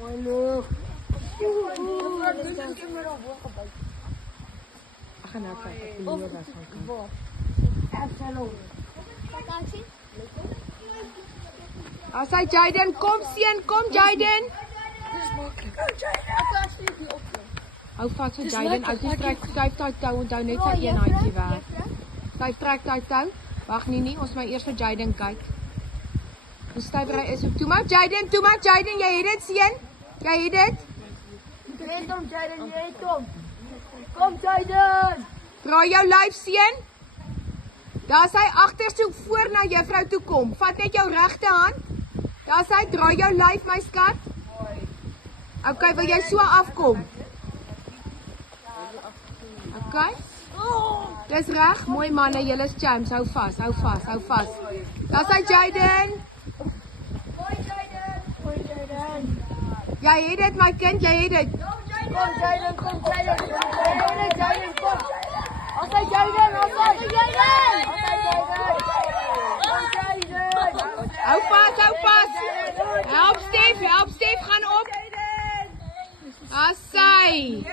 Mooi lucht. Ek gaan nou kyk of die leeuw daar gaan kom. As hy Jaden, kom seun, kom Jaden. Hou vas vir Jaden, as jy skuif daai tou, onthou net sy een handjie werk. Skuif trek daai tou. Wag nie, ons moet eers vir Jaden kyk. Hoe styf hy is. Toe maar Jaden, jy het dit seun. Jy het dit. Jy het hom, Jaden, jy het hom. Kom Jaden. Draai jou lyf seun. Daar is hy agter so voor na juffrou toe kom. Vat net jou regte hand. Daar is hy, draai jou lyf my skat. Okay, wil jy so afkom? Okay? Dis reg, mooi manne, julle is champs. Hou vas. Daar is hy Jaden. Mooi Jaden. Jy het dit my kind, jy het dit. Kom Jaden. Kom Jaden, kom. Okay Jaden. Hou vas. Help Stef, gaan op. Assai.